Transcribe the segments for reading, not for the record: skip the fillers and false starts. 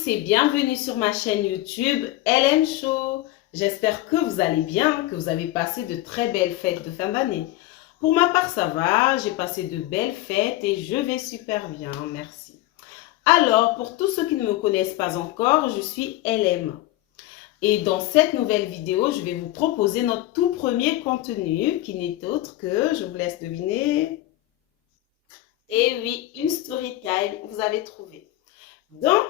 tous et bienvenue sur ma chaîne YouTube LM Show. J'espère que vous allez bien, que vous avez passé de très belles fêtes de fin d'année. Pour ma part, ça va, j'ai passé de belles fêtes et je vais super bien, merci. Alors, pour tous ceux qui ne me connaissent pas encore, je suis LM. Et dans cette nouvelle vidéo, je vais vous proposer notre tout premier contenu qui n'est autre que, je vous laisse deviner, et oui, une story time, vous avez trouvé. Donc,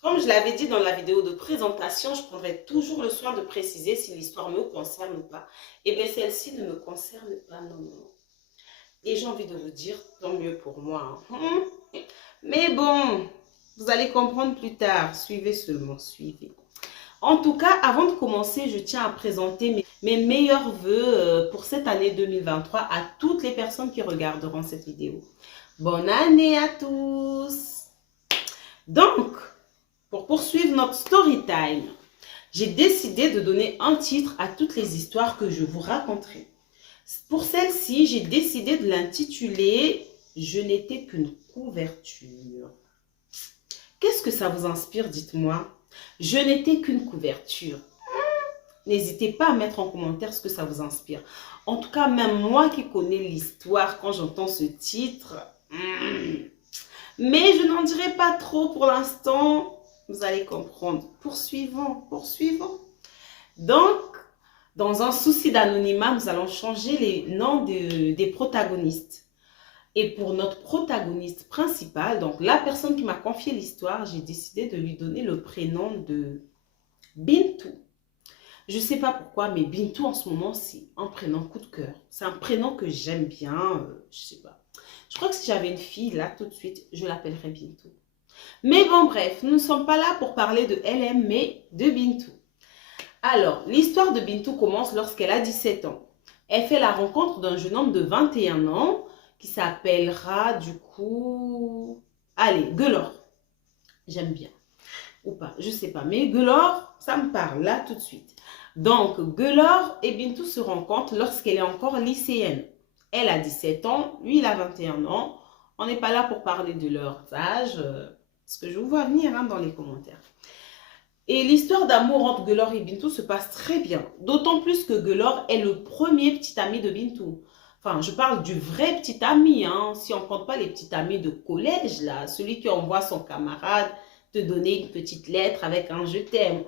comme je l'avais dit dans la vidéo de présentation, je prendrai toujours le soin de préciser si l'histoire me concerne ou pas. Et bien, celle-ci ne me concerne pas, non, non. Et j'ai envie de vous dire, tant mieux pour moi. Mais bon, vous allez comprendre plus tard. Suivez seulement, suivez. En tout cas, avant de commencer, je tiens à présenter mes meilleurs vœux pour cette année 2023 à toutes les personnes qui regarderont cette vidéo. Bonne année à tous! Donc, pour poursuivre notre story time, j'ai décidé de donner un titre à toutes les histoires que je vous raconterai. Pour celle-ci, j'ai décidé de l'intituler « Je n'étais qu'une couverture ». Qu'est-ce que ça vous inspire, dites-moi? Je n'étais qu'une couverture. N'hésitez pas à mettre en commentaire ce que ça vous inspire. En tout cas, même moi qui connais l'histoire, quand j'entends ce titre... Mais je n'en dirai pas trop pour l'instant. Vous allez comprendre. Poursuivons. Donc, dans un souci d'anonymat, nous allons changer les noms des protagonistes. Et pour notre protagoniste principal, donc la personne qui m'a confié l'histoire, j'ai décidé de lui donner le prénom de Bintou. Je ne sais pas pourquoi, mais Bintou en ce moment, c'est un prénom coup de cœur. C'est un prénom que j'aime bien, je ne sais pas. Je crois que si j'avais une fille, là, tout de suite, je l'appellerais Bintou. Mais bon, bref, nous ne sommes pas là pour parler de LM, mais de Bintou. Alors, l'histoire de Bintou commence lorsqu'elle a 17 ans. Elle fait la rencontre d'un jeune homme de 21 ans qui s'appellera, du coup... Allez, Gelor. J'aime bien. Ou pas, je ne sais pas. Mais Gelor, ça me parle, là, tout de suite. Donc, Gelor et Bintou se rencontrent lorsqu'elle est encore lycéenne. Elle a 17 ans, lui il a 21 ans. On n'est pas là pour parler de leur âge, parce que je vous vois venir dans les commentaires. Et l'histoire d'amour entre Gelor et Bintou se passe très bien. D'autant plus que Gelor est le premier petit ami de Bintou. Enfin, je parle du vrai petit ami, si on ne compte pas les petits amis de collège, là. Celui qui envoie son camarade te donner une petite lettre avec un « je t'aime ».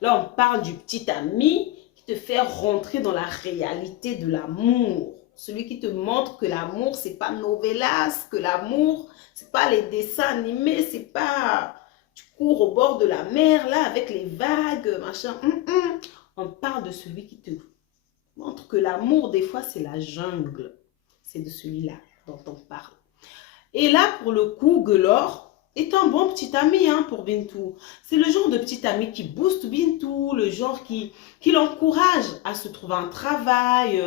Là, on parle du petit ami qui te fait rentrer dans la réalité de l'amour. Celui qui te montre que l'amour, c'est pas novelas, que l'amour, c'est pas les dessins animés, c'est pas tu cours au bord de la mer, là, avec les vagues, machin. On parle de celui qui te montre que l'amour, des fois, c'est la jungle. C'est de celui-là dont on parle. Et là, pour le coup, Gelor est un bon petit ami pour Bintou. C'est le genre de petit ami qui booste Bintou, le genre qui l'encourage à se trouver un travail,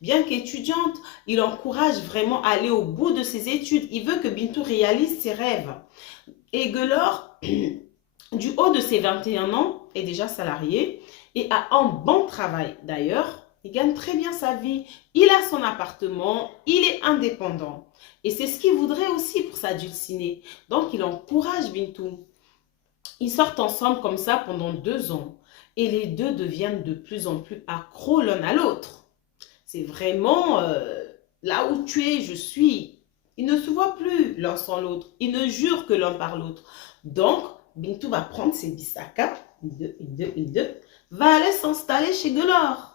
bien qu'étudiante, il encourage vraiment à aller au bout de ses études. Il veut que Bintou réalise ses rêves. Et Gelor, du haut de ses 21 ans, est déjà salarié et a un bon travail. D'ailleurs, il gagne très bien sa vie. Il a son appartement, il est indépendant. Et c'est ce qu'il voudrait aussi pour sa dulcinée. Donc, il encourage Bintou. Ils sortent ensemble comme ça pendant 2 ans. Et les deux deviennent de plus en plus accros l'un à l'autre. C'est vraiment là où tu es, je suis. Ils ne se voient plus l'un sans l'autre. Ils ne jurent que l'un par l'autre. Donc, Bintou va prendre ses bisakas, va aller s'installer chez Gelor.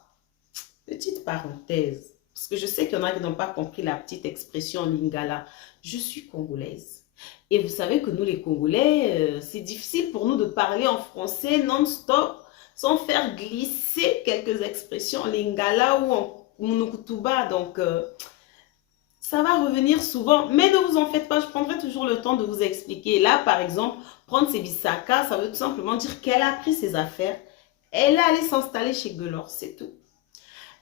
Petite parenthèse, parce que je sais qu'il y en a qui n'ont pas compris la petite expression lingala. Je suis congolaise. Et vous savez que nous, les Congolais, c'est difficile pour nous de parler en français non-stop sans faire glisser quelques expressions lingala ou en munukutuba. Donc, ça va revenir souvent. Mais ne vous en faites pas, je prendrai toujours le temps de vous expliquer. Là, par exemple, prendre ses bisakas, ça veut tout simplement dire qu'elle a pris ses affaires. Elle est allée s'installer chez Gelor, c'est tout.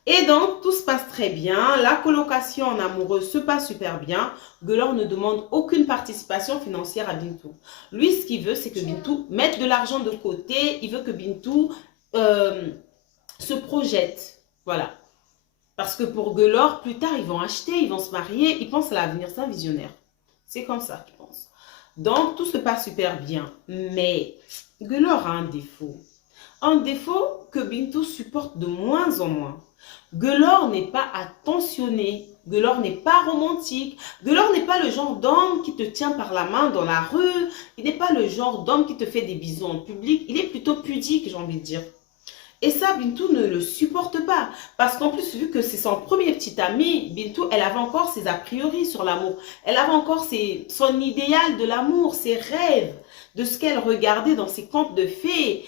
Et donc, tout se passe très bien. La colocation en amoureux se passe super bien. Gelor ne demande aucune participation financière à Bintou. Lui, ce qu'il veut, c'est que Bintou mette de l'argent de côté. Il veut que Bintou se projette. Voilà. Parce que pour Gelor, plus tard, ils vont acheter, ils vont se marier. Ils pensent à l'avenir. C'est un visionnaire. C'est comme ça qu'ils pensent. Donc, tout se passe super bien. Mais Gelor a un défaut. Un défaut que Bintou supporte de moins en moins. Gelor n'est pas attentionné. Gelor n'est pas romantique. Gelor n'est pas le genre d'homme qui te tient par la main dans la rue. Il n'est pas le genre d'homme qui te fait des bisous en public. Il est plutôt pudique, j'ai envie de dire. Et ça, Bintou ne le supporte pas. Parce qu'en plus, vu que c'est son premier petit ami, Bintou, elle avait encore ses a priori sur l'amour. Elle avait encore son idéal de l'amour, ses rêves, de ce qu'elle regardait dans ses contes de fées.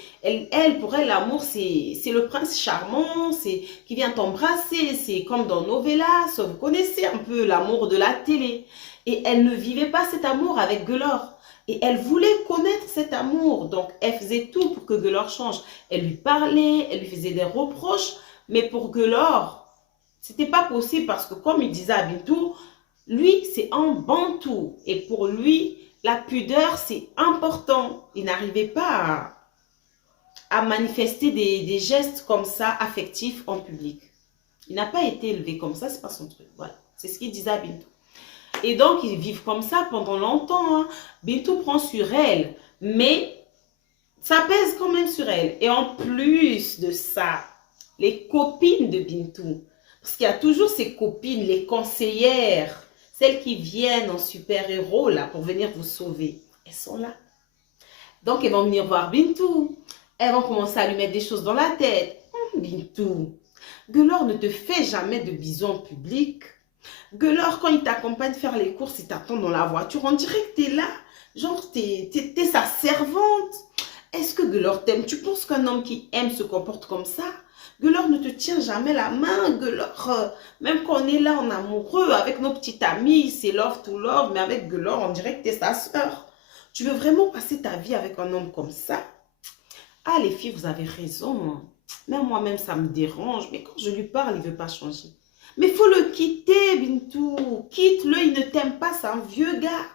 Pour elle, l'amour, c'est le prince charmant, c'est qui vient t'embrasser. C'est comme dans Novelas, vous connaissez un peu l'amour de la télé. Et elle ne vivait pas cet amour avec Gelor. Et elle voulait connaître cet amour. Donc, elle faisait tout pour que Gelor change. Elle lui parlait, elle lui faisait des reproches. Mais pour Gelor, c'était pas possible parce que comme il disait à Bintou, lui, c'est un bantou. Et pour lui, la pudeur, c'est important. Il n'arrivait pas à manifester des gestes comme ça, affectifs en public. Il n'a pas été élevé comme ça, c'est pas son truc. Voilà, c'est ce qu'il disait à Bintou. Et donc, ils vivent comme ça pendant longtemps. Hein. Bintou prend sur elle, mais ça pèse quand même sur elle. Et en plus de ça, les copines de Bintou, parce qu'il y a toujours ces copines, les conseillères, celles qui viennent en super-héros là pour venir vous sauver, elles sont là. Donc, elles vont venir voir Bintou. Elles vont commencer à lui mettre des choses dans la tête. Bintou, Gelor ne te fait jamais de bisous en public. Gelor, quand il t'accompagne faire les courses, il t'attend dans la voiture, on dirait que tu es là. Genre, tu es sa servante. Est-ce que Gelor t'aime? Tu penses qu'un homme qui aime se comporte comme ça? Gelor ne te tient jamais la main. Gelor, même quand on est là en amoureux, avec nos petites amies, c'est love to love, mais avec Gelor, on dirait que tu es sa soeur. Tu veux vraiment passer ta vie avec un homme comme ça? Ah, les filles, vous avez raison. Même moi-même, ça me dérange. Mais quand je lui parle, il ne veut pas changer. Mais il faut le quitter, Bintou. Quitte-le, il ne t'aime pas, c'est un vieux gars.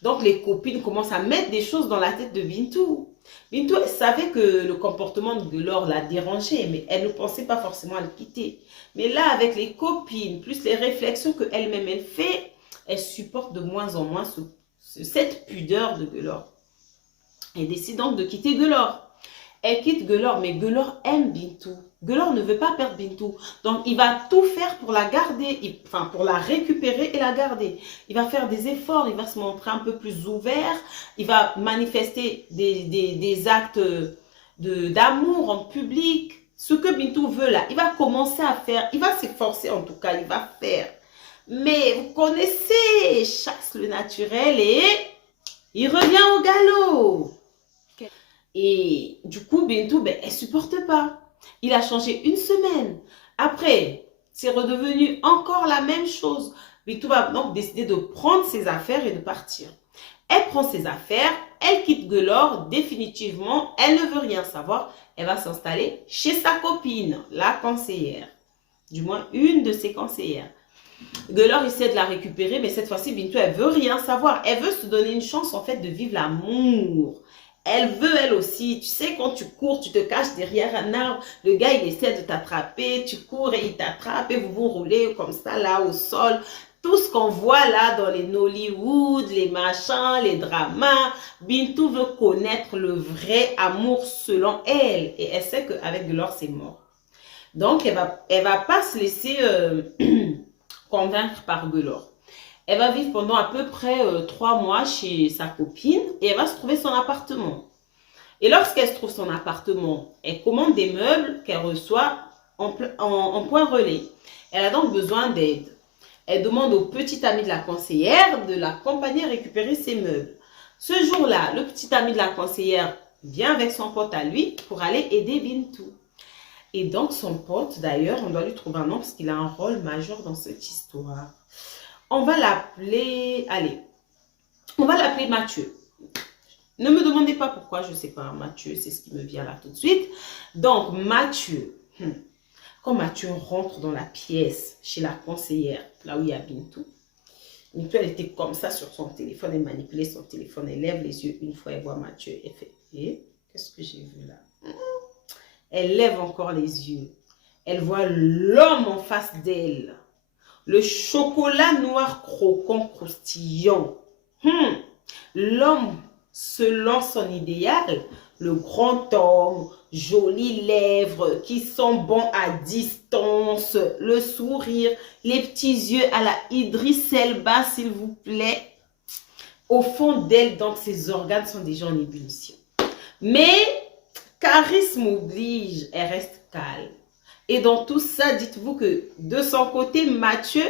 Donc, les copines commencent à mettre des choses dans la tête de Bintou. Bintou, elle savait que le comportement de Gelor la dérangeait, mais elle ne pensait pas forcément à le quitter. Mais là, avec les copines, plus les réflexions qu'elle-même elle fait, elle supporte de moins en moins cette pudeur de Gelor. Elle décide donc de quitter Gelor. Elle quitte Gelor, mais Gelor aime Bintou. Gelor ne veut pas perdre Bintou. Donc, il va tout faire pour la garder, enfin, pour la récupérer et la garder. Il va faire des efforts, il va se montrer un peu plus ouvert. Il va manifester des actes d'amour en public. Ce que Bintou veut là, il va commencer à faire. Il va s'efforcer en tout cas, il va faire. Mais vous connaissez, chasse le naturel et il revient au galop. Et du coup, Bintou, elle ne supporte pas. Il a changé une semaine. Après, c'est redevenu encore la même chose. Bintou va donc décider de prendre ses affaires et de partir. Elle prend ses affaires, elle quitte Gelor définitivement. Elle ne veut rien savoir. Elle va s'installer chez sa copine, la conseillère. Du moins, une de ses conseillères. Gelor essaie de la récupérer, mais cette fois-ci, Bintou, elle veut rien savoir. Elle veut se donner une chance, en fait, de vivre l'amour. Elle veut, elle aussi. Tu sais, quand tu cours, tu te caches derrière un arbre. Le gars, il essaie de t'attraper. Tu cours et il t'attrape et vous vous roulez comme ça, là, au sol. Tout ce qu'on voit là dans les Nollywood, les machins, les dramas. Bintou veut connaître le vrai amour selon elle. Et elle sait qu'avec Gelor, c'est mort. Donc, elle va pas se laisser convaincre par Gelor. Elle va vivre pendant à peu près 3 mois chez sa copine et elle va se trouver son appartement. Et lorsqu'elle se trouve son appartement, elle commande des meubles qu'elle reçoit en point relais. Elle a donc besoin d'aide. Elle demande au petit ami de la conseillère de l'accompagner à récupérer ses meubles. Ce jour-là, le petit ami de la conseillère vient avec son pote à lui pour aller aider Bintou. Et donc son pote, d'ailleurs, on doit lui trouver un nom parce qu'il a un rôle majeur dans cette histoire. On va l'appeler, allez, on va l'appeler Mathieu. Ne me demandez pas pourquoi, je ne sais pas. Mathieu, c'est ce qui me vient là tout de suite. Donc, Mathieu. Quand Mathieu rentre dans la pièce chez la conseillère, là où il y a Bintou, Bintou, elle était comme ça sur son téléphone. Elle manipulait son téléphone. Elle lève les yeux une fois, elle voit Mathieu. Elle fait, qu'est-ce que j'ai vu là? Elle lève encore les yeux. Elle voit l'homme en face d'elle. Le chocolat noir croquant croustillant. L'homme, selon son idéal, le grand homme, jolies lèvres qui sont bons à distance, le sourire, les petits yeux à la Idriss Elba, s'il vous plaît. Au fond d'elle, donc, ses organes sont déjà en ébullition. Mais, charisme oblige, elle reste calme. Et dans tout ça, dites-vous que de son côté, Mathieu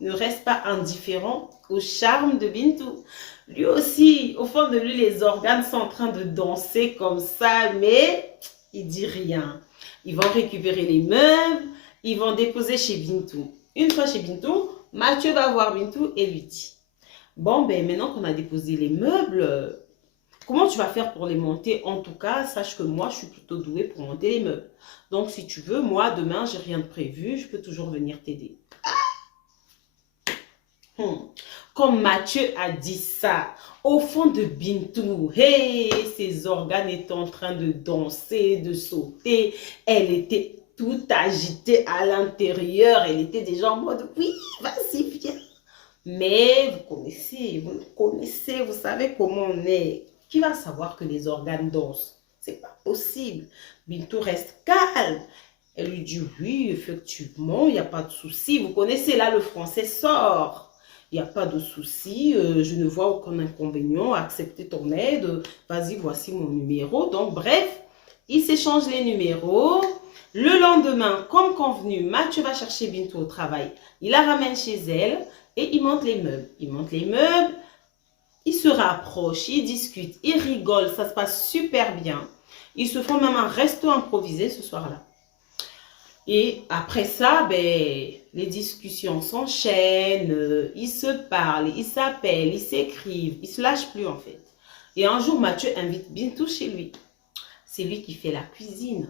ne reste pas indifférent au charme de Bintou. Lui aussi, au fond de lui, les organes sont en train de danser comme ça, mais il dit rien. Ils vont récupérer les meubles, ils vont déposer chez Bintou. Une fois chez Bintou, Mathieu va voir Bintou et lui dit, bon, ben maintenant qu'on a déposé les meubles, comment tu vas faire pour les monter? En tout cas, sache que moi, je suis plutôt douée pour monter les meubles. Donc, si tu veux, moi, demain, j'ai rien de prévu, je peux toujours venir t'aider. Comme Mathieu a dit ça, au fond de Bintou, hey, ses organes étaient en train de danser, de sauter. Elle était toute agitée à l'intérieur. Elle était déjà en mode, oui, vas-y, viens. Mais vous connaissez, vous savez comment on est. Qui va savoir que les organes dansent? C'est pas possible. Bintou reste calme. Elle lui dit, oui, effectivement, il n'y a pas de souci. Vous connaissez, là, le français sort. Il n'y a pas de souci, je ne vois aucun inconvénient à accepter ton aide. Vas-y, voici mon numéro. Donc, bref, ils s'échangent les numéros. Le lendemain, comme convenu, Mathieu va chercher Bintou au travail. Il la ramène chez elle et il monte les meubles. Il monte les meubles, ils se rapprochent, ils discutent, ils rigolent. Ça se passe super bien. Ils se font même un resto improvisé ce soir-là. Et après ça, ben, les discussions s'enchaînent, ils se parlent, ils s'appellent, ils s'écrivent, ils ne se lâchent plus en fait. Et un jour, Mathieu invite Bintou chez lui. C'est lui qui fait la cuisine.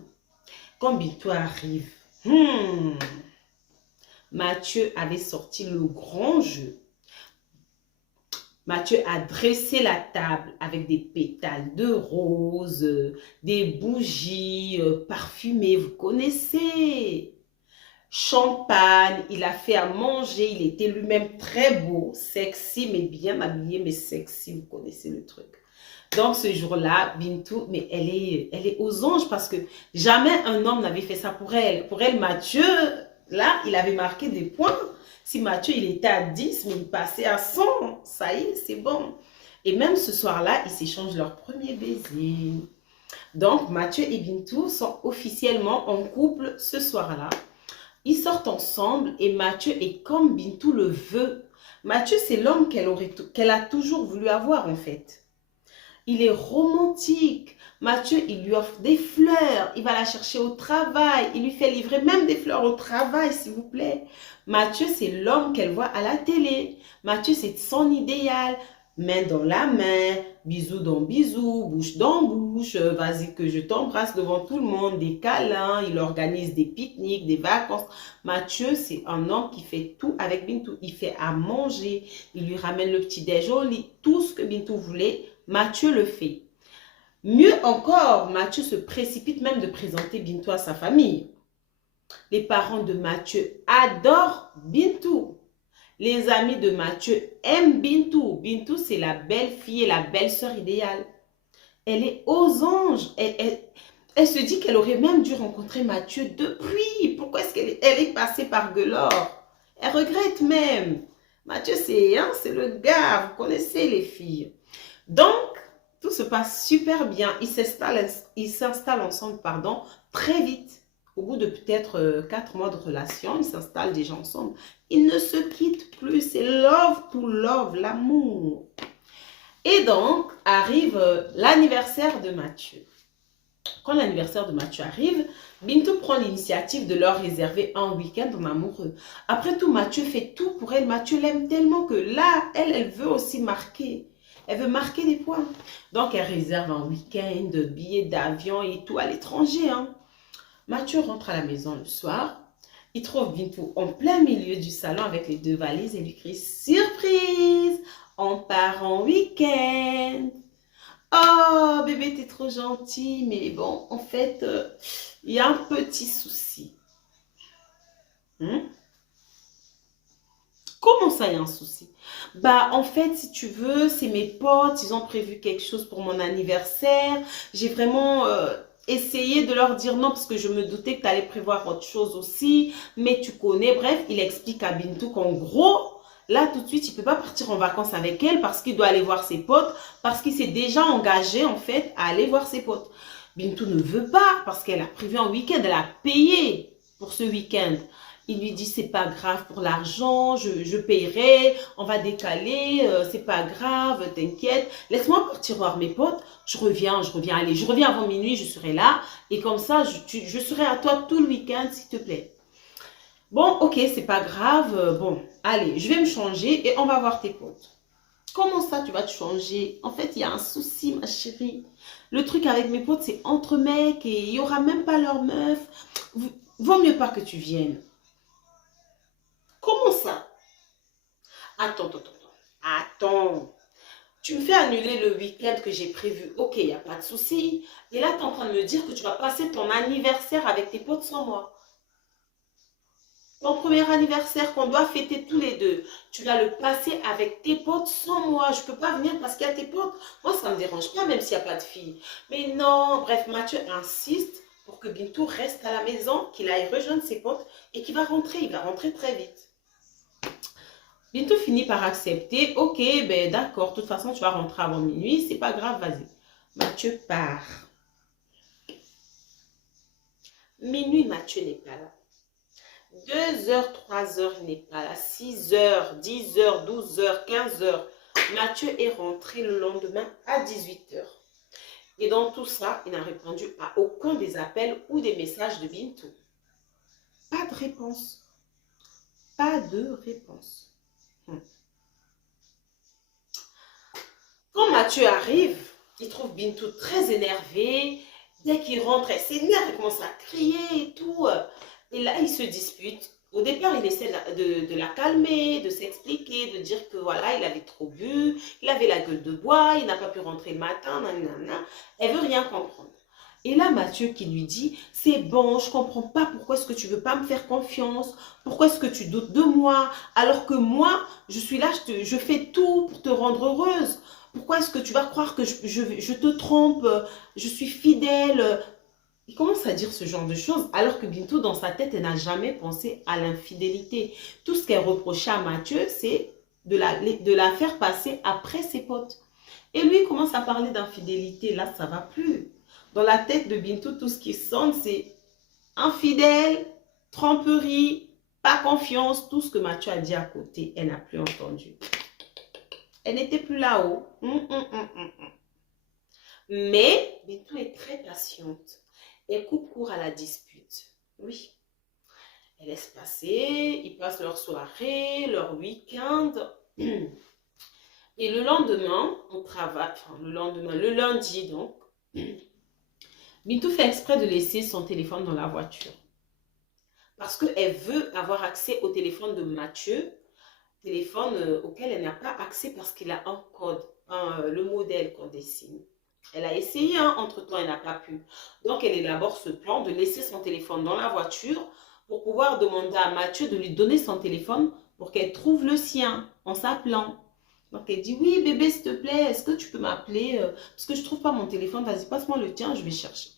Quand Bintou arrive, Mathieu avait sorti le grand jeu. Mathieu a dressé la table avec des pétales de rose, des bougies parfumées, vous connaissez. Champagne, il a fait à manger, il était lui-même très beau, sexy, mais bien habillé, mais sexy, vous connaissez le truc. Donc ce jour-là, Bintou, mais elle est aux anges parce que jamais un homme n'avait fait ça pour elle. Pour elle, Mathieu, là, il avait marqué des points. Si Mathieu, il était à 10, mais il passait à 100, ça y est, c'est bon. Et même ce soir-là, ils s'échangent leur premier baiser. Donc, Mathieu et Bintou sont officiellement en couple ce soir-là. Ils sortent ensemble et Mathieu est comme Bintou le veut. Mathieu, c'est l'homme qu'elle a toujours voulu avoir en fait. Il est romantique. Mathieu, il lui offre des fleurs. Il va la chercher au travail. Il lui fait livrer même des fleurs au travail, s'il vous plaît. Mathieu, c'est l'homme qu'elle voit à la télé. Mathieu, c'est son idéal. Main dans la main, bisous dans bisous, bouche dans bouche, vas-y que je t'embrasse devant tout le monde, des câlins, il organise des pique-niques, des vacances. Mathieu, c'est un homme qui fait tout avec Bintou. Il fait à manger, il lui ramène le petit-déj au lit, tout ce que Bintou voulait, Mathieu le fait. Mieux encore, Mathieu se précipite même de présenter Bintou à sa famille. Les parents de Mathieu adorent Bintou. Les amis de Mathieu aiment Bintou. Bintou, c'est la belle-fille et la belle-sœur idéale. Elle est aux anges. Elle se dit qu'elle aurait même dû rencontrer Mathieu depuis. Pourquoi est-ce qu'elle est passée par Guelor? Elle regrette même. Mathieu, c'est le gars. Vous connaissez les filles. Donc, tout se passe super bien. Ils s'installent ensemble, très vite. Au bout de peut-être 4 mois de relation, ils s'installent déjà ensemble. Ils ne se quittent plus. C'est love to love, l'amour. Et donc, arrive l'anniversaire de Mathieu. Quand l'anniversaire de Mathieu arrive, Bintou prend l'initiative de leur réserver un week-end en amoureux. Après tout, Mathieu fait tout pour elle. Mathieu l'aime tellement que là, elle veut aussi marquer. Elle veut marquer des points. Donc, elle réserve un week-end, billets d'avion et tout à l'étranger, Mathieu rentre à la maison le soir. Il trouve Bintou en plein milieu du salon avec les 2 valises et lui crie « Surprise! On part en week-end! » Oh, bébé, t'es trop gentil. Mais bon, en fait, il y a un petit souci. Comment ça, il y a un souci? Bah, en fait, si tu veux, c'est mes potes, ils ont prévu quelque chose pour mon anniversaire. J'ai vraiment essayé de leur dire non parce que je me doutais que tu allais prévoir autre chose aussi. Mais tu connais, bref, il explique à Bintou qu'en gros, là, tout de suite, il ne peut pas partir en vacances avec elle parce qu'il doit aller voir ses potes, parce qu'il s'est déjà engagé, en fait, à aller voir ses potes. Bintou ne veut pas parce qu'elle a prévu un week-end, elle a payé pour ce week-end. Il lui dit, c'est pas grave pour l'argent, je paierai, on va décaler, c'est pas grave, t'inquiète. Laisse-moi partir voir mes potes, je reviens, allez, je reviens avant minuit, je serai là. Et comme ça, je serai à toi tout le week-end, s'il te plaît. Bon, ok, c'est pas grave. Bon, allez, je vais me changer et on va voir tes potes. Comment ça, tu vas te changer? En fait, il y a un souci, ma chérie. Le truc avec mes potes, c'est entre mecs et il n'y aura même pas leur meuf. Vaut mieux pas que tu viennes. Comment ça? Attends. Tu me fais annuler le week-end que j'ai prévu. Ok, il n'y a pas de souci. Et là, tu es en train de me dire que tu vas passer ton anniversaire avec tes potes sans moi. Ton premier anniversaire qu'on doit fêter tous les deux, tu vas le passer avec tes potes sans moi. Je ne peux pas venir parce qu'il y a tes potes. Moi, ça ne me dérange pas, même s'il n'y a pas de filles. Mais non, bref, Mathieu insiste pour que Bintou reste à la maison, qu'il aille rejoindre ses potes et qu'il va rentrer. Il va rentrer très vite. Bintou finit par accepter. Ok, ben d'accord, de toute façon, tu vas rentrer avant minuit. C'est pas grave, vas-y. Mathieu part. Minuit, Mathieu n'est pas là. 2h, 3h, il n'est pas là. 6h, 10h, 12h, 15h. Mathieu est rentré le lendemain à 18h. Et dans tout ça, il n'a répondu à aucun des appels ou des messages de Bintou. Pas de réponse. Pas de réponse. Quand Mathieu arrive, il trouve Bintou très énervée. Dès qu'il rentre, elle s'énerve, elle commence à crier et tout. Et là, ils se disputent. Au départ, il essaie de la calmer, de s'expliquer, de dire que voilà, il avait trop bu, il avait la gueule de bois, il n'a pas pu rentrer le matin, nanana. Elle veut rien comprendre. Et là, Mathieu qui lui dit, c'est bon, je comprends pas pourquoi est-ce que tu veux pas me faire confiance, pourquoi est-ce que tu doutes de moi, alors que moi, je suis là, je fais tout pour te rendre heureuse. Pourquoi est-ce que tu vas croire que je te trompe, je suis fidèle? Il commence à dire ce genre de choses, alors que Bintou, dans sa tête, elle n'a jamais pensé à l'infidélité. Tout ce qu'elle reprochait à Mathieu, c'est de la faire passer après ses potes. Et lui, il commence à parler d'infidélité. Là, ça ne va plus. Dans la tête de Bintou, tout ce qui sonne, c'est infidèle, tromperie, pas confiance. Tout ce que Mathieu a dit à côté, elle n'a plus entendu. Elle n'était plus là-haut. Mais Bintou est très patiente. Elle coupe court à la dispute. Oui. Elle laisse passer. Ils passent leur soirée, leur week-end. Et le lendemain, on travaille. Enfin, le lundi donc. Bintou fait exprès de laisser son téléphone dans la voiture. Parce qu'elle veut avoir accès au téléphone de Mathieu. Téléphone auquel elle n'a pas accès parce qu'il a un code, le modèle qu'on dessine. Elle a essayé, hein, entre-temps, elle n'a pas pu. Donc, elle élabore ce plan de laisser son téléphone dans la voiture pour pouvoir demander à Mathieu de lui donner son téléphone pour qu'elle trouve le sien en s'appelant. Donc, elle dit, oui, bébé, s'il te plaît, est-ce que tu peux m'appeler parce que je ne trouve pas mon téléphone, vas-y, passe-moi le tien, je vais chercher.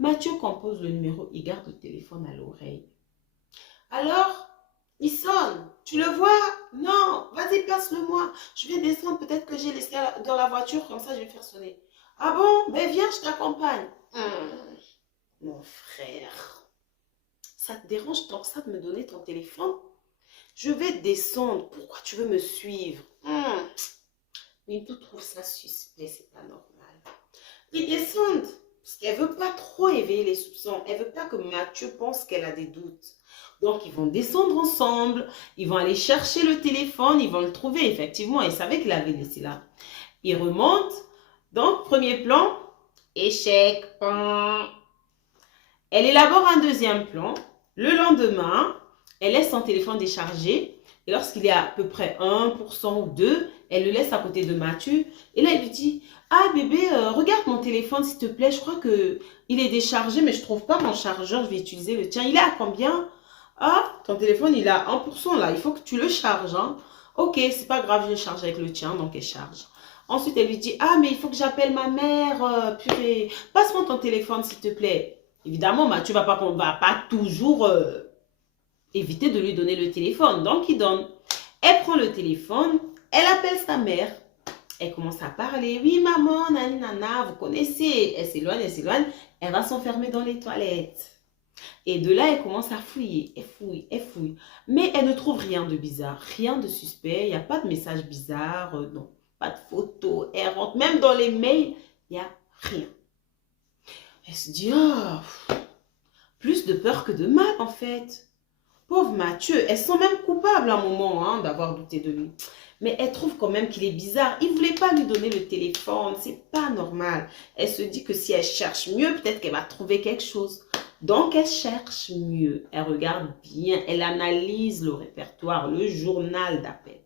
Mathieu compose le numéro, il garde le téléphone à l'oreille. Alors, il sonne. Tu le vois? Non, vas-y, passe-le-moi. Je vais descendre, peut-être que j'ai laissé dans la voiture, comme ça, je vais faire sonner. Ah bon? Ben viens, je t'accompagne. Mon frère, ça te dérange tant que ça de me donner ton téléphone? Je vais descendre. Pourquoi tu veux me suivre? Bintou trouve ça suspect, c'est pas normal. Ils descendent parce qu'elle veut pas trop éveiller les soupçons. Elle veut pas que Mathieu pense qu'elle a des doutes. Donc, ils vont descendre ensemble. Ils vont aller chercher le téléphone. Ils vont le trouver, effectivement. Elle savait qu'il l'avait laissé là. Ils remontent. Donc, premier plan, échec. Elle élabore un deuxième plan. Le lendemain, elle laisse son téléphone déchargé. Et lorsqu'il est à peu près 1% ou 2%, elle le laisse à côté de Mathieu. Et là, elle lui dit, ah bébé, regarde mon téléphone s'il te plaît. Je crois qu'il est déchargé, mais je ne trouve pas mon chargeur. Je vais utiliser le tien. Il est à combien? Ah, ton téléphone, il a 1% là, il faut que tu le charges. Hein. Ok, c'est pas grave, je charge avec le tien, donc elle charge. Ensuite, elle lui dit, ah, mais il faut que j'appelle ma mère, purée. Passe-moi ton téléphone, s'il te plaît. Évidemment, Mathieu va pas toujours éviter de lui donner le téléphone. Donc, il donne. Elle prend le téléphone, elle appelle sa mère. Elle commence à parler. Oui, maman, nani, nana, vous connaissez. Elle s'éloigne, elle s'éloigne. Elle va s'enfermer dans les toilettes. Et de là, elle commence à fouiller. Elle fouille, elle fouille. Mais elle ne trouve rien de bizarre, rien de suspect. Il n'y a pas de message bizarre, non. Pas de photo. Elle rentre. Même dans les mails, il n'y a rien. Elle se dit, oh, plus de peur que de mal, en fait. Pauvre Mathieu, elle sent même coupable à un moment hein, d'avoir douté de lui. Mais elle trouve quand même qu'il est bizarre. Il ne voulait pas lui donner le téléphone. C'est pas normal. Elle se dit que si elle cherche mieux, peut-être qu'elle va trouver quelque chose. Donc, elle cherche mieux. Elle regarde bien. Elle analyse le répertoire, le journal d'appel.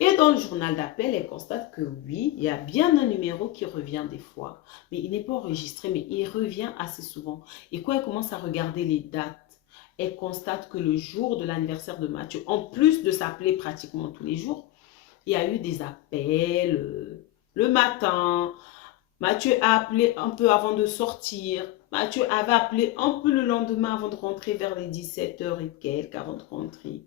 Et dans le journal d'appel, elle constate que oui, il y a bien un numéro qui revient des fois. Mais il n'est pas enregistré, mais il revient assez souvent. Et quand elle commence à regarder les dates, elle constate que le jour de l'anniversaire de Mathieu, en plus de s'appeler pratiquement tous les jours, il y a eu des appels le matin. Mathieu a appelé un peu avant de sortir. Mathieu avait appelé un peu le lendemain avant de rentrer vers les 17h et quelques avant de rentrer.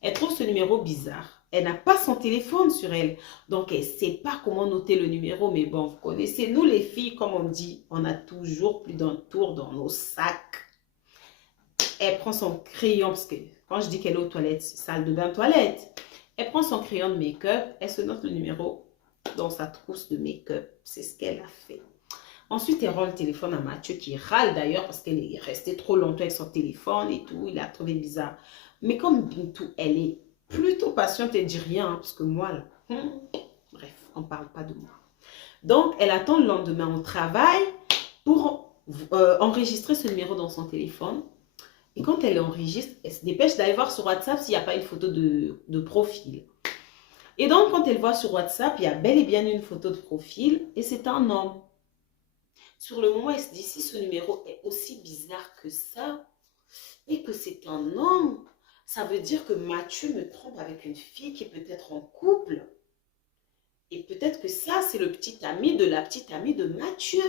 Elle trouve ce numéro bizarre. Elle n'a pas son téléphone sur elle. Donc, elle ne sait pas comment noter le numéro. Mais bon, vous connaissez, nous les filles, comme on dit, on a toujours plus d'un tour dans nos sacs. Elle prend son crayon, parce que quand je dis qu'elle est aux toilettes, c'est salle de bain, toilette. Elle prend son crayon de make-up, elle se note le numéro dans sa trousse de make-up. C'est ce qu'elle a fait. Ensuite, elle rend le téléphone à Mathieu, qui râle d'ailleurs, parce qu'elle est restée trop longtemps avec son téléphone et tout. Il a trouvé bizarre. Mais comme Bintou, elle est plutôt patiente, elle dit rien, hein, parce que moi, là, bref, on ne parle pas de moi. Donc, elle attend le lendemain au travail pour enregistrer ce numéro dans son téléphone. Et quand elle enregistre, elle se dépêche d'aller voir sur WhatsApp s'il n'y a pas une photo de profil. Et donc, quand elle voit sur WhatsApp, il y a bel et bien une photo de profil et c'est un homme. Sur le moment, elle se dit, si ce numéro est aussi bizarre que ça et que c'est un homme, ça veut dire que Mathieu me trompe avec une fille qui est peut-être en couple. Et peut-être que ça, c'est le petit ami de la petite amie de Mathieu.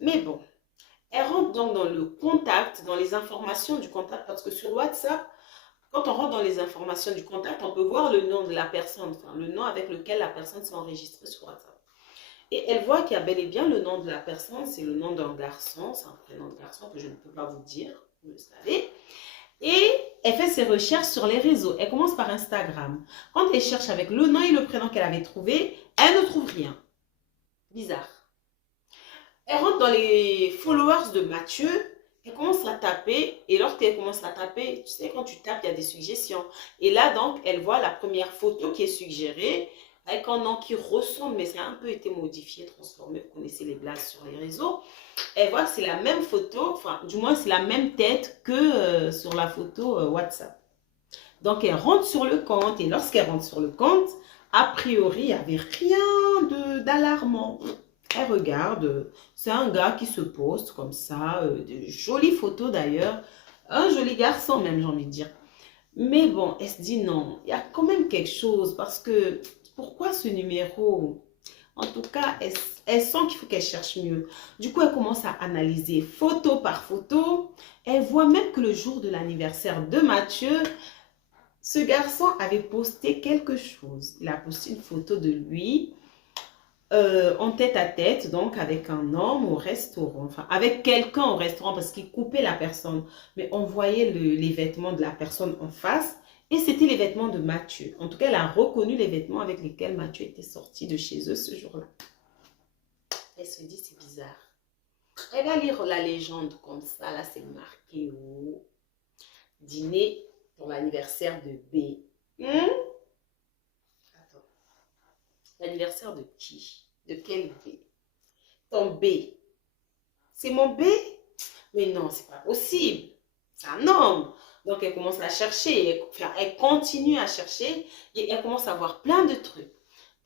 Mais bon. Elle rentre donc dans le contact, dans les informations du contact, parce que sur WhatsApp, quand on rentre dans les informations du contact, on peut voir le nom de la personne, enfin, le nom avec lequel la personne s'est enregistrée sur WhatsApp. Et elle voit qu'il y a bel et bien le nom de la personne, c'est le nom d'un garçon, c'est un prénom de garçon que je ne peux pas vous dire, vous le savez. Et elle fait ses recherches sur les réseaux. Elle commence par Instagram. Quand elle cherche avec le nom et le prénom qu'elle avait trouvé, elle ne trouve rien. Bizarre. Elle rentre dans les followers de Mathieu, elle commence à taper, et lorsqu'elle commence à taper, tu sais, quand tu tapes, il y a des suggestions. Et là, donc, elle voit la première photo qui est suggérée, avec un nom qui ressemble, mais ça a un peu été modifié, transformé, vous connaissez les blagues sur les réseaux. Elle voit que c'est la même photo, enfin, du moins, c'est la même tête que sur la photo WhatsApp. Donc, elle rentre sur le compte, et lorsqu'elle rentre sur le compte, a priori, il n'y avait rien d'alarmant. Elle regarde, c'est un gars qui se poste comme ça, de jolies photos d'ailleurs, un joli garçon même j'ai envie de dire. Mais bon, elle se dit non, il y a quand même quelque chose parce que pourquoi ce numéro? En tout cas, elle sent qu'il faut qu'elle cherche mieux. Du coup, elle commence à analyser photo par photo. Elle voit même que le jour de l'anniversaire de Mathieu, ce garçon avait posté quelque chose. Il a posté une photo de lui en tête à tête, donc avec un homme au restaurant, enfin avec quelqu'un au restaurant parce qu'il coupait la personne, mais on voyait les vêtements de la personne en face et c'était les vêtements de Mathieu. En tout cas, elle a reconnu les vêtements avec lesquels Mathieu était sorti de chez eux ce jour-là. Elle se dit, c'est bizarre. Elle va lire la légende comme ça, là c'est marqué au dîner pour l'anniversaire de B. Attends. L'anniversaire de qui? De quel B? Ton B. C'est mon B? Mais non, c'est pas possible. C'est un homme. Donc, elle commence à chercher. Elle continue à chercher. Et elle commence à voir plein de trucs.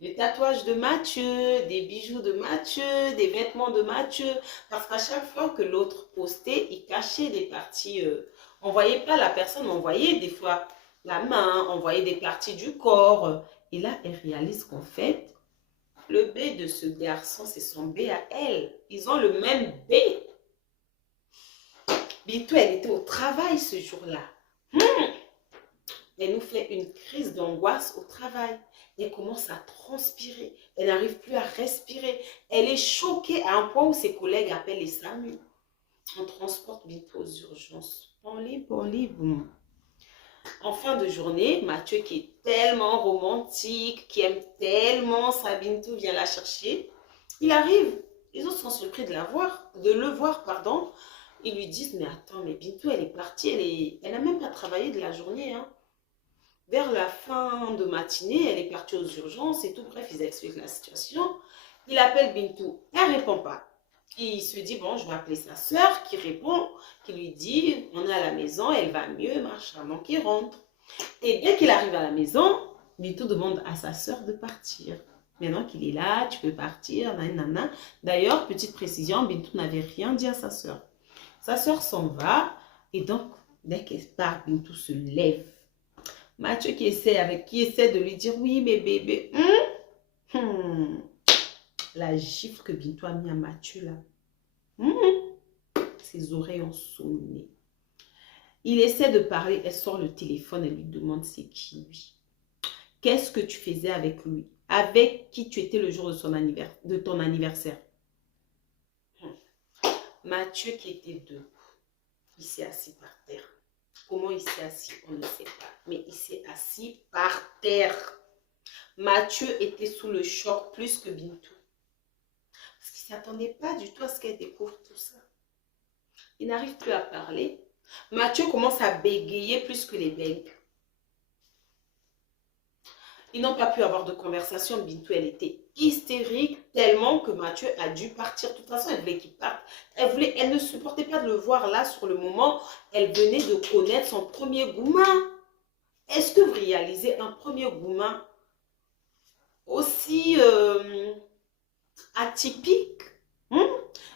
des tatouages de Mathieu, des bijoux de Mathieu, des vêtements de Mathieu. Parce qu'à chaque fois que l'autre postait, il cachait des parties. On ne voyait pas la personne, on voyait des fois la main, on voyait des parties du corps. Et là, elle réalise qu'en fait, le B de ce garçon, c'est son B à elle. Ils ont le même B. Bintou, elle était au travail ce jour-là. Elle nous fait une crise d'angoisse au travail. Elle commence à transpirer. Elle n'arrive plus à respirer. Elle est choquée à un point où ses collègues appellent les SAMU. On transporte Bintou aux urgences. On lit, boum. En fin de journée, Mathieu, qui est tellement romantique, qui aime tellement sa Bintou, vient la chercher. Il arrive. Les autres sont surpris de le voir, pardon. Ils lui disent, mais attends, mais Bintou, elle est partie, elle n'a même pas travaillé de la journée, hein. Vers la fin de matinée, elle est partie aux urgences et tout. Bref, ils expliquent la situation. Il appelle Bintou, elle ne répond pas. Il se dit, bon, je vais appeler sa soeur qui répond, qui lui dit, on est à la maison, elle va mieux, machin. Donc, il rentre. Et dès qu'il arrive à la maison, Bintou demande à sa soeur de partir. Maintenant qu'il est là, tu peux partir, nanana. D'ailleurs, petite précision, Bintou n'avait rien dit à sa soeur. Sa soeur s'en va et donc, dès qu'elle part, Bintou se lève. Mathieu qui essaie de lui dire, oui, mais bébé, la gifle que Bintou a mis à Mathieu là, ses oreilles ont sonné. Il essaie de parler, elle sort le téléphone, elle lui demande c'est qui lui. Qu'est-ce que tu faisais avec lui? Avec qui tu étais le jour de ton anniversaire? Mathieu qui était debout, il s'est assis par terre. Comment il s'est assis, on ne sait pas. Mais il s'est assis par terre. Mathieu était sous le choc plus que Bintou. Parce qu'il ne s'attendait pas du tout à ce qu'elle découvre tout ça. Il n'arrive plus à parler. Mathieu commence à bégayer plus que les bègues. Ils n'ont pas pu avoir de conversation. Bintou, elle était hystérique tellement que Mathieu a dû partir. De toute façon, elle voulait qu'il parte. Elle ne supportait pas de le voir là sur le moment. Elle venait de connaître son premier goumin. Est-ce que vous réalisez un premier goumin aussi atypique?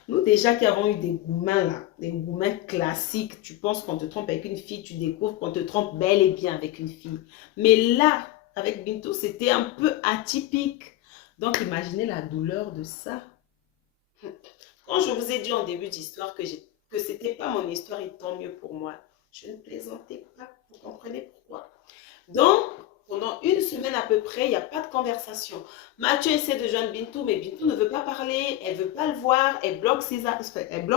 Nous déjà qui avons eu des goumins là, des goumins classiques, tu penses qu'on te trompe avec une fille, tu découvres qu'on te trompe bel et bien avec une fille. Mais là, avec Bintou, c'était un peu atypique. Donc, imaginez la douleur de ça. Quand je vous ai dit en début d'histoire que ce n'était pas mon histoire et tant mieux pour moi, je ne plaisantais pas. Vous comprenez pourquoi? Donc, pendant une semaine à peu près, il n'y a pas de conversation. Mathieu essaie de joindre Bintou, mais Bintou ne veut pas parler, elle ne veut pas le voir, elle bloque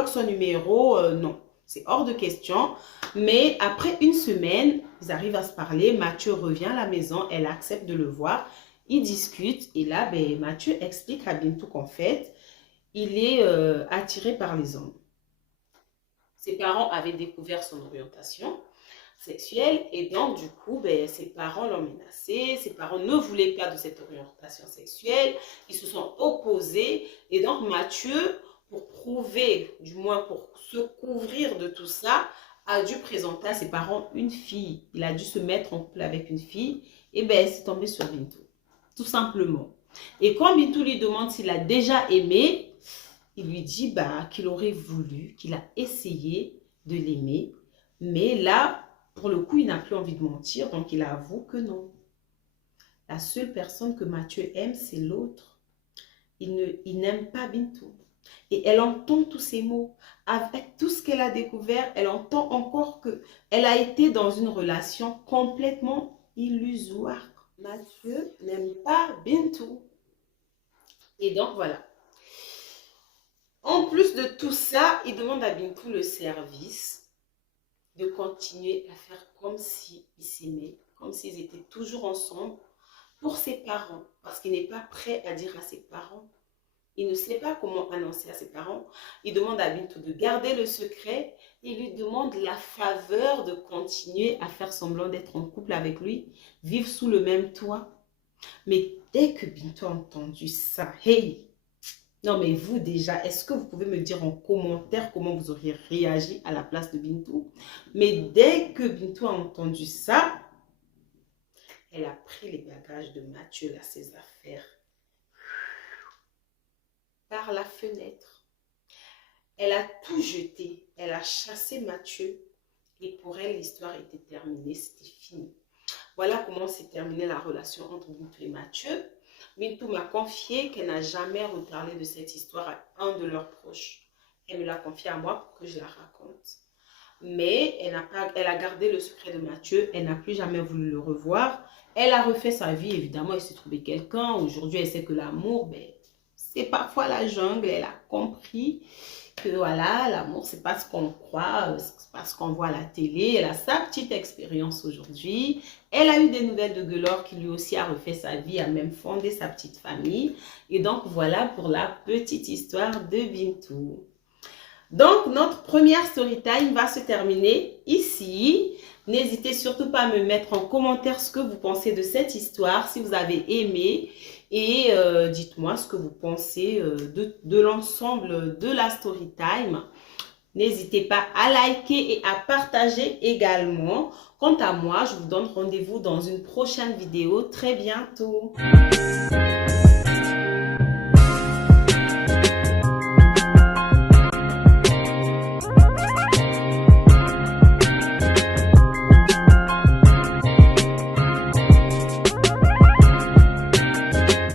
son numéro. Non, c'est hors de question. Mais après une semaine, ils arrivent à se parler. Mathieu revient à la maison, elle accepte de le voir. Ils discutent et là, Mathieu explique à Bintou qu'en fait, il est attiré par les hommes. Ses parents avaient découvert son orientation sexuelle et donc du coup ses parents l'ont menacé, ses parents ne voulaient pas de cette orientation sexuelle, ils se sont opposés et donc Mathieu, pour prouver, du moins pour se couvrir de tout ça, a dû présenter à ses parents une fille. Il a dû se mettre en couple avec une fille et c'est tombé sur Bintou, tout simplement. Et quand Bintou lui demande s'il a déjà aimé, il lui dit qu'il aurait voulu, qu'il a essayé de l'aimer, mais là, pour le coup, il n'a plus envie de mentir, donc il avoue que non. La seule personne que Mathieu aime, c'est l'autre. Il n'aime pas Bintou. Et elle entend tous ces mots. Avec tout ce qu'elle a découvert, elle entend encore qu'elle a été dans une relation complètement illusoire. Mathieu n'aime pas Bintou. Et donc, voilà. En plus de tout ça, il demande à Bintou le service de continuer à faire comme s'ils s'aimaient, comme s'ils étaient toujours ensemble pour ses parents. Parce qu'il n'est pas prêt à dire à ses parents. Il ne sait pas comment annoncer à ses parents. Il demande à Bintou de garder le secret. Il lui demande la faveur de continuer à faire semblant d'être en couple avec lui, vivre sous le même toit. Mais dès que Bintou a entendu ça, hey! Non mais vous déjà, est-ce que vous pouvez me dire en commentaire comment vous auriez réagi à la place de Bintou? Mais dès que Bintou a entendu ça, Elle a pris les bagages de Mathieu, là, ses affaires, par la fenêtre. Elle a tout jeté. Elle a chassé Mathieu. Et pour elle, l'histoire était terminée. C'était fini. Voilà comment s'est terminée la relation entre Bintou et Mathieu. Bintou m'a confié qu'elle n'a jamais reparlé de cette histoire à un de leurs proches. Elle me l'a confié à moi pour que je la raconte. Mais elle a gardé le secret de Mathieu. Elle n'a plus jamais voulu le revoir. Elle a refait sa vie, évidemment. Elle s'est trouvée quelqu'un. Aujourd'hui, elle sait que l'amour, ben, c'est parfois la jungle. Elle a compris que voilà, l'amour, c'est pas ce qu'on croit, c'est pas ce qu'on voit à la télé. Elle a sa petite expérience aujourd'hui. Elle a eu des nouvelles de Guelor qui lui aussi a refait sa vie, a même fondé sa petite famille. Et donc, voilà pour la petite histoire de Bintou. Donc, notre première story time va se terminer ici. N'hésitez surtout pas à me mettre en commentaire ce que vous pensez de cette histoire, si vous avez aimé. Et dites-moi ce que vous pensez de l'ensemble de la story time. N'hésitez pas à liker et à partager également. Quant à moi, je vous donne rendez-vous dans une prochaine vidéo très bientôt.